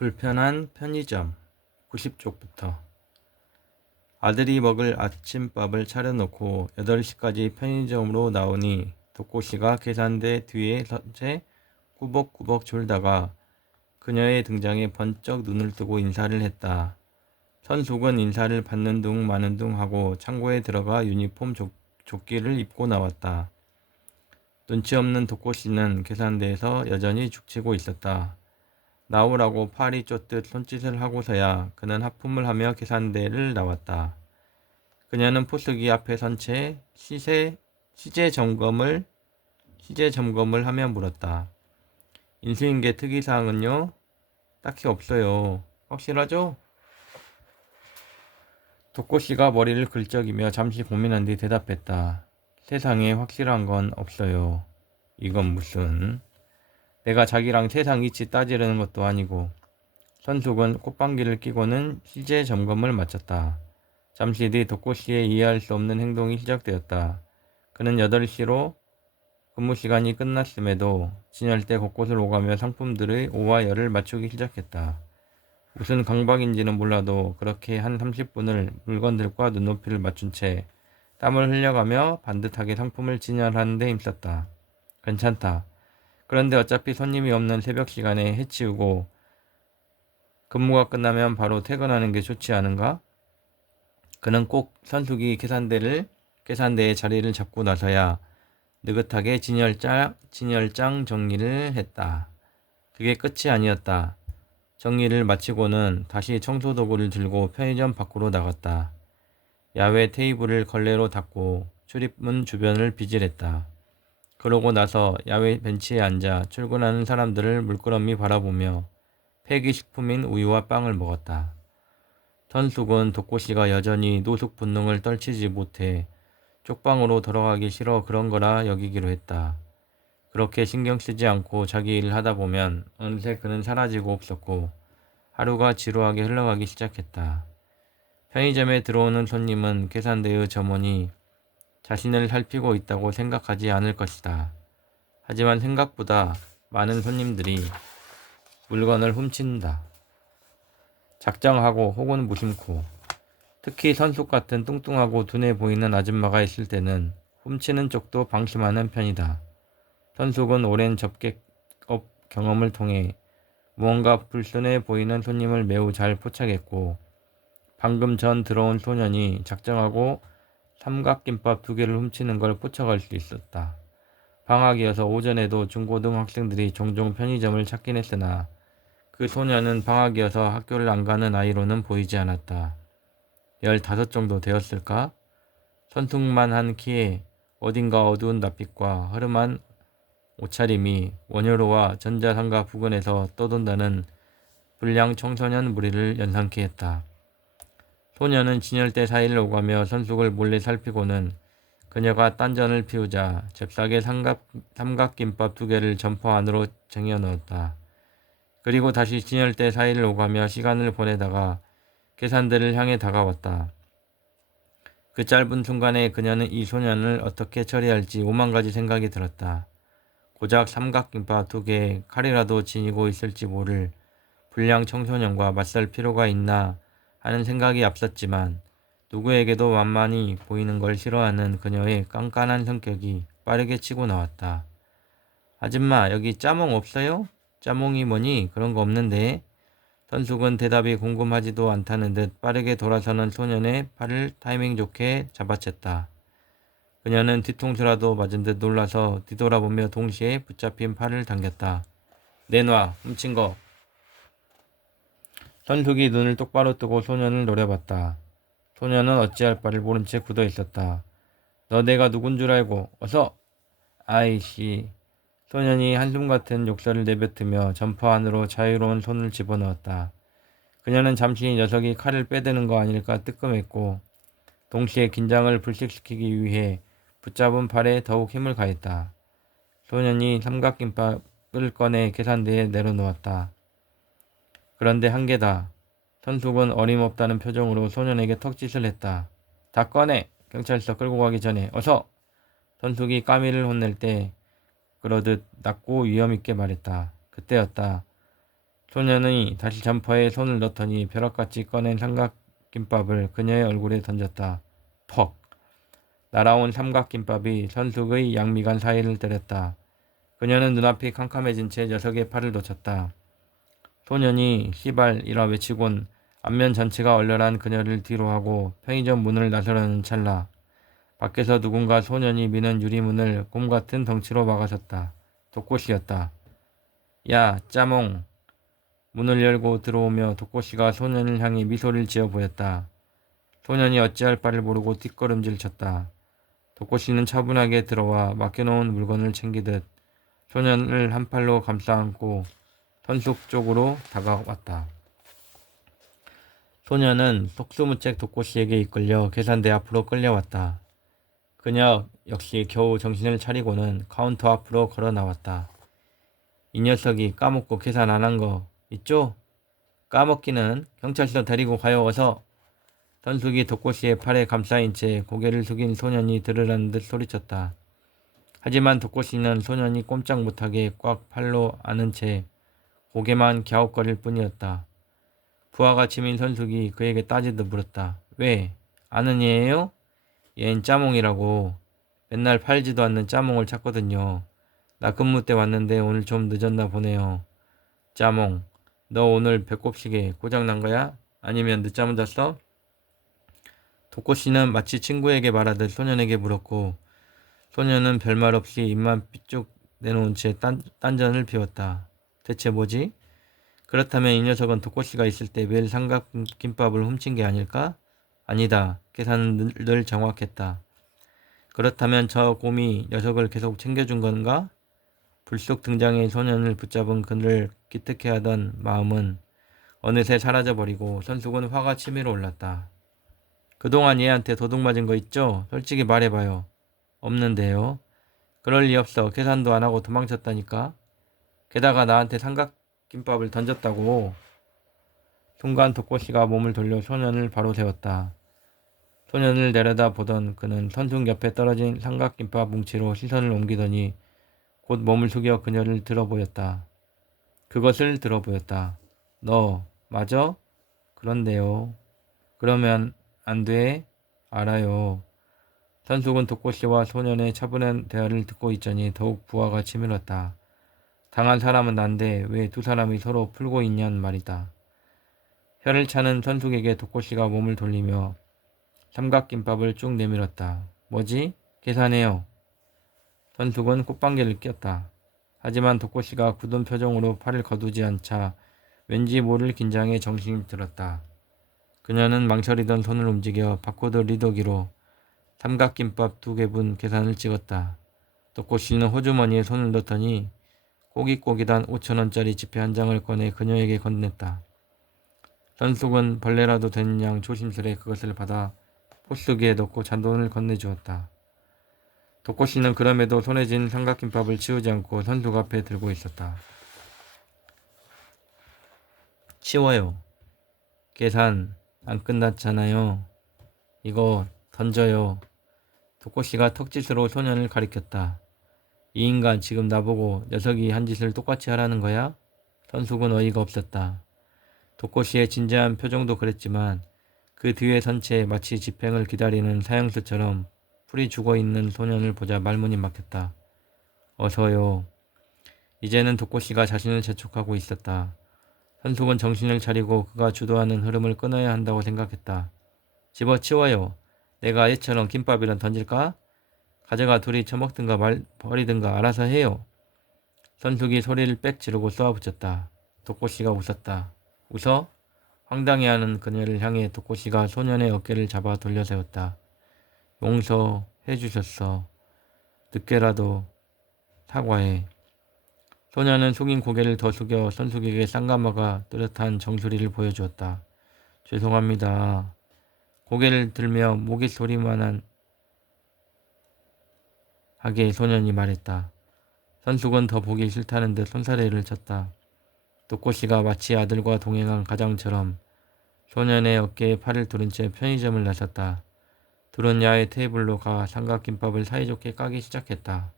불편한 편의점 90쪽부터 아들이 먹을 아침밥을 차려놓고 8시까지 편의점으로 나오니 덕호씨가 계산대 뒤에 서채 꾸벅꾸벅 졸다가 그녀의 등장에 번쩍 눈을 뜨고 인사를 했다. 선숙은 인사를 받는 둥 마는 둥 하고 창고에 들어가 유니폼 조끼를 입고 나왔다. 눈치 없는 덕호씨는 계산대에서 여전히 죽치고 있었다. 나오라고 팔이 쫓듯 손짓을 하고서야 그는 하품을 하며 계산대를 나왔다. 그녀는 포스기 앞에 선 채 시제 점검을 하며 물었다. 인수인계 특이사항은요? 딱히 없어요. 확실하죠? 독고씨가 머리를 긁적이며 잠시 고민한 뒤 대답했다. 세상에 확실한 건 없어요. 이건 무슨... 내가 자기랑 세상 이치 따지려는 것도 아니고. 선숙은 콧방귀를 뀌고는 시제 점검을 마쳤다. 잠시 뒤 덕호씨의 이해할 수 없는 행동이 시작되었다. 그는 8시로 근무 시간이 끝났음에도 진열대 곳곳을 오가며 상품들의 오와 열을 맞추기 시작했다. 무슨 강박인지는 몰라도 그렇게 한 30분을 물건들과 눈높이를 맞춘 채 땀을 흘려가며 반듯하게 상품을 진열하는 데 힘썼다. 괜찮다. 그런데 어차피 손님이 없는 새벽 시간에 해치우고 근무가 끝나면 바로 퇴근하는 게 좋지 않은가? 그는 꼭 선숙이 계산대에 자리를 잡고 나서야 느긋하게 진열장 정리를 했다. 그게 끝이 아니었다. 정리를 마치고는 다시 청소도구를 들고 편의점 밖으로 나갔다. 야외 테이블을 걸레로 닦고 출입문 주변을 비질했다. 그러고 나서 야외 벤치에 앉아 출근하는 사람들을 물끄러미 바라보며 폐기식품인 우유와 빵을 먹었다. 선숙은 덕호씨가 여전히 노숙 본능을 떨치지 못해 쪽방으로 돌아가기 싫어 그런 거라 여기기로 했다. 그렇게 신경 쓰지 않고 자기 일을 하다 보면 어느새 그는 사라지고 없었고 하루가 지루하게 흘러가기 시작했다. 편의점에 들어오는 손님은 계산대의 점원이 자신을 살피고 있다고 생각하지 않을 것이다. 하지만 생각보다 많은 손님들이 물건을 훔친다. 작정하고 혹은 무심코. 특히 선숙 같은 뚱뚱하고 둔해 보이는 아줌마가 있을 때는 훔치는 쪽도 방심하는 편이다. 선숙은 오랜 접객업 경험을 통해 무언가 불순해 보이는 손님을 매우 잘 포착했고 방금 전 들어온 소년이 작정하고 삼각김밥 2개를 훔치는 걸 포착할 수 있었다. 방학이어서 오전에도 중고등학생들이 종종 편의점을 찾긴 했으나 그 소년은 방학이어서 학교를 안 가는 아이로는 보이지 않았다. 15 정도 되었을까? 선숙만한 키에 어딘가 어두운 낯빛과 허름한 옷차림이 원효로와 전자상가 부근에서 떠돈다는 불량 청소년 무리를 연상케 했다. 소녀는 진열대 사이를 오가며 선숙을 몰래 살피고는 그녀가 딴전을 피우자 잽싸게 삼각김밥 2개를 점퍼 안으로 쟁여 넣었다. 그리고 다시 진열대 사이를 오가며 시간을 보내다가 계산대를 향해 다가왔다. 그 짧은 순간에 그녀는 이 소년을 어떻게 처리할지 오만 가지 생각이 들었다. 고작 삼각김밥 2개에 칼이라도 지니고 있을지 모를 불량 청소년과 맞설 필요가 있나 하는 생각이 앞섰지만 누구에게도 만만히 보이는 걸 싫어하는 그녀의 깐깐한 성격이 빠르게 치고 나왔다. 아줌마, 여기 짜몽 없어요? 짜몽이 뭐니? 그런 거 없는데. 선숙은 대답이 궁금하지도 않다는 듯 빠르게 돌아서는 소년의 팔을 타이밍 좋게 잡아챘다. 그녀는 뒤통수라도 맞은 듯 놀라서 뒤돌아보며 동시에 붙잡힌 팔을 당겼다. 내놔, 훔친 거. 선숙이 눈을 똑바로 뜨고 소년을 노려봤다. 소년은 어찌할 바를 모른 채 굳어 있었다. 너 내가 누군 줄 알고 어서! 아이씨. 소년이 한숨 같은 욕설을 내뱉으며 점퍼 안으로 자유로운 손을 집어넣었다. 그녀는 잠시 녀석이 칼을 빼드는 거 아닐까 뜨끔했고 동시에 긴장을 불식시키기 위해 붙잡은 팔에 더욱 힘을 가했다. 소년이 삼각김밥을 꺼내 계산대에 내려놓았다. 그런데 한계다. 선숙은 어림없다는 표정으로 소년에게 턱짓을 했다. 다 꺼내! 경찰서 끌고 가기 전에 어서! 선숙이 까미를 혼낼 때 그러듯 낮고 위험있게 말했다. 그때였다. 소년이 다시 점퍼에 손을 넣더니 벼락같이 꺼낸 삼각김밥을 그녀의 얼굴에 던졌다. 퍽! 날아온 삼각김밥이 선숙의 양미간 사이를 때렸다. 그녀는 눈앞이 캄캄해진 채 녀석의 팔을 놓쳤다. 소년이 시발이라 외치곤 안면 전체가 얼얼한 그녀를 뒤로하고 편의점 문을 나서려는 찰나 밖에서 누군가 소년이 미는 유리문을 곰같은 덩치로 막아섰다. 독고씨였다. 야, 짜몽! 문을 열고 들어오며 독고씨가 소년을 향해 미소를 지어 보였다. 소년이 어찌할 바를 모르고 뒷걸음질 쳤다. 독고씨는 차분하게 들어와 맡겨놓은 물건을 챙기듯 소년을 한 팔로 감싸 안고 선숙 쪽으로 다가왔다. 소년은 속수무책 독고씨에게 이끌려 계산대 앞으로 끌려왔다. 그녀 역시 겨우 정신을 차리고는 카운터 앞으로 걸어 나왔다. 이 녀석이 까먹고 계산 안 한 거 있죠? 까먹기는 경찰서 데리고 가요 어서. 선숙이 독고씨의 팔에 감싸인 채 고개를 숙인 소년이 들으라는 듯 소리쳤다. 하지만 독고씨는 소년이 꼼짝 못하게 꽉 팔로 안은 채 고개만 갸웃거릴 뿐이었다. 부하가 치민 선숙이 그에게 따지듯 물었다. 왜? 아는 애예요? 얜 짜몽이라고. 맨날 팔지도 않는 짜몽을 찾거든요. 나 근무 때 왔는데 오늘 좀 늦었나 보네요. 짜몽, 너 오늘 배꼽시계 고장난 거야? 아니면 늦잠을 잤어? 독고씨는 마치 친구에게 말하듯 소년에게 물었고 소년은 별말 없이 입만 삐쭉 내놓은 채 딴전을 피웠다. 대체 뭐지? 그렇다면 이 녀석은 독고씨가 있을 때 매일 삼각김밥을 훔친 게 아닐까? 아니다. 계산은 늘 정확했다. 그렇다면 저 곰이 녀석을 계속 챙겨준 건가? 불쑥 등장해 소년을 붙잡은 그를 기특해하던 마음은 어느새 사라져버리고 선숙은 화가 치밀어 올랐다. 그동안 얘한테 도둑 맞은 거 있죠? 솔직히 말해봐요. 없는데요. 그럴 리 없어. 계산도 안 하고 도망쳤다니까. 게다가 나한테 삼각김밥을 던졌다고. 순간 독고씨가 몸을 돌려 소년을 바로 세웠다. 소년을 내려다 보던 그는 선숙 옆에 떨어진 삼각김밥 뭉치로 시선을 옮기더니 곧 몸을 숙여 그녀를 들어보였다. 그것을 들어보였다. 너 맞아? 그런데요. 그러면 안 돼? 알아요. 선숙은 독고씨와 소년의 차분한 대화를 듣고 있자니 더욱 부하가 치밀었다. 당한 사람은 난데 왜 두 사람이 서로 풀고 있냔 말이다. 혀를 차는 선숙에게 독고씨가 몸을 돌리며 삼각김밥을 쭉 내밀었다. 뭐지? 계산해요. 선숙은 꽃방귀를 꼈다. 하지만 독고씨가 굳은 표정으로 팔을 거두지 않자 왠지 모를 긴장에 정신이 들었다. 그녀는 망설이던 손을 움직여 바코드 리더기로 삼각김밥 2개분 계산을 찍었다. 독고씨는 호주머니에 손을 넣더니 꼬깃꼬깃한 5,000원짜리 지폐 한 장을 꺼내 그녀에게 건넸다. 선숙은 벌레라도 되는 양 조심스레 그것을 받아 포스기에 넣고 잔돈을 건네주었다. 독고씨는 그럼에도 손에 쥔 삼각김밥을 치우지 않고 선숙 앞에 들고 있었다. 치워요. 계산 안 끝났잖아요. 이거 던져요. 독고씨가 턱짓으로 소년을 가리켰다. 이 인간 지금 나보고 녀석이 한 짓을 똑같이 하라는 거야? 선숙은 어이가 없었다. 독고씨의 진지한 표정도 그랬지만 그 뒤에 선 채 마치 집행을 기다리는 사형수처럼 풀이 죽어있는 소년을 보자 말문이 막혔다. 어서요. 이제는 독고씨가 자신을 재촉하고 있었다. 선숙은 정신을 차리고 그가 주도하는 흐름을 끊어야 한다고 생각했다. 집어치워요. 내가 얘처럼 김밥이란 던질까? 가져가 둘이 처먹든가 버리든가 알아서 해요. 선숙이 소리를 빽 지르고 쏘아붙였다. 독고씨가 웃었다. 웃어? 황당해하는 그녀를 향해 독고씨가 소년의 어깨를 잡아 돌려세웠다. 용서해 주셨어. 늦게라도 사과해. 소년은 숙인 고개를 더 숙여 선숙에게 쌍가마가 뚜렷한 정수리를 보여주었다. 죄송합니다. 고개를 들며 모기 소리만한 하게 소년이 말했다. 선숙은 더 보기 싫다는 듯 손사래를 쳤다. 독고씨가 마치 아들과 동행한 가장처럼 소년의 어깨에 팔을 두른 채 편의점을 나섰다. 둘은 야외 테이블로 가 삼각김밥을 사이좋게 까기 시작했다.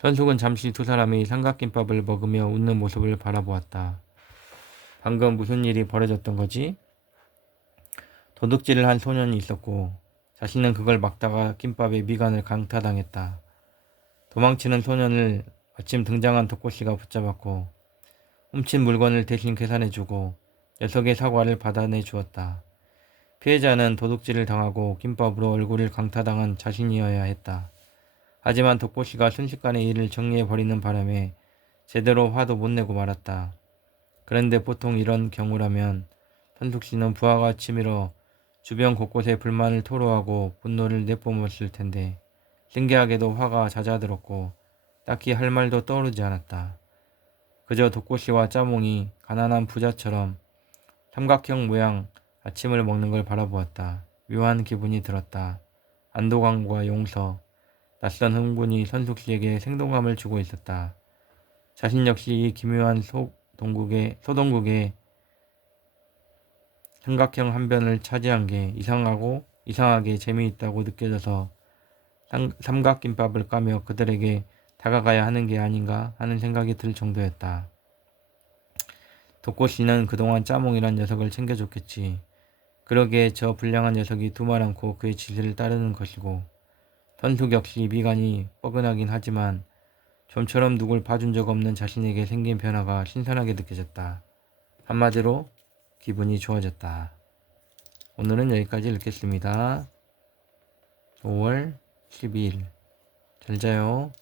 선숙은 잠시 두 사람이 삼각김밥을 먹으며 웃는 모습을 바라보았다. 방금 무슨 일이 벌어졌던 거지? 도둑질을 한 소년이 있었고 자신은 그걸 막다가 김밥에 미간을 강타당했다. 도망치는 소년을 마침 등장한 덕호씨가 붙잡았고 훔친 물건을 대신 계산해주고 녀석의 사과를 받아내 주었다. 피해자는 도둑질을 당하고 김밥으로 얼굴을 강타당한 자신이어야 했다. 하지만 덕호씨가 순식간에 일을 정리해버리는 바람에 제대로 화도 못 내고 말았다. 그런데 보통 이런 경우라면 선숙씨는 부하가 치밀어 주변 곳곳에 불만을 토로하고 분노를 내뿜었을 텐데 신기하게도 화가 잦아들었고 딱히 할 말도 떠오르지 않았다. 그저 덕호씨와 짜몽이 가난한 부자처럼 삼각형 모양 아침을 먹는 걸 바라보았다. 묘한 기분이 들었다. 안도감과 용서, 낯선 흥분이 선숙씨에게 생동감을 주고 있었다. 자신 역시 이 기묘한 소동국의 삼각형 한 변을 차지한 게 이상하게 재미있다고 느껴져서 삼각김밥을 까며 그들에게 다가가야 하는 게 아닌가 하는 생각이 들 정도였다. 덕호씨는 그동안 짜몽이란 녀석을 챙겨줬겠지. 그러기에 저 불량한 녀석이 두말 않고 그의 지시를 따르는 것이고 선숙 역시 미간이 뻐근하긴 하지만 좀처럼 누굴 봐준 적 없는 자신에게 생긴 변화가 신선하게 느껴졌다. 한마디로 기분이 좋아졌다. 오늘은 여기까지 읽겠습니다. 5월 12일. 잘 자요.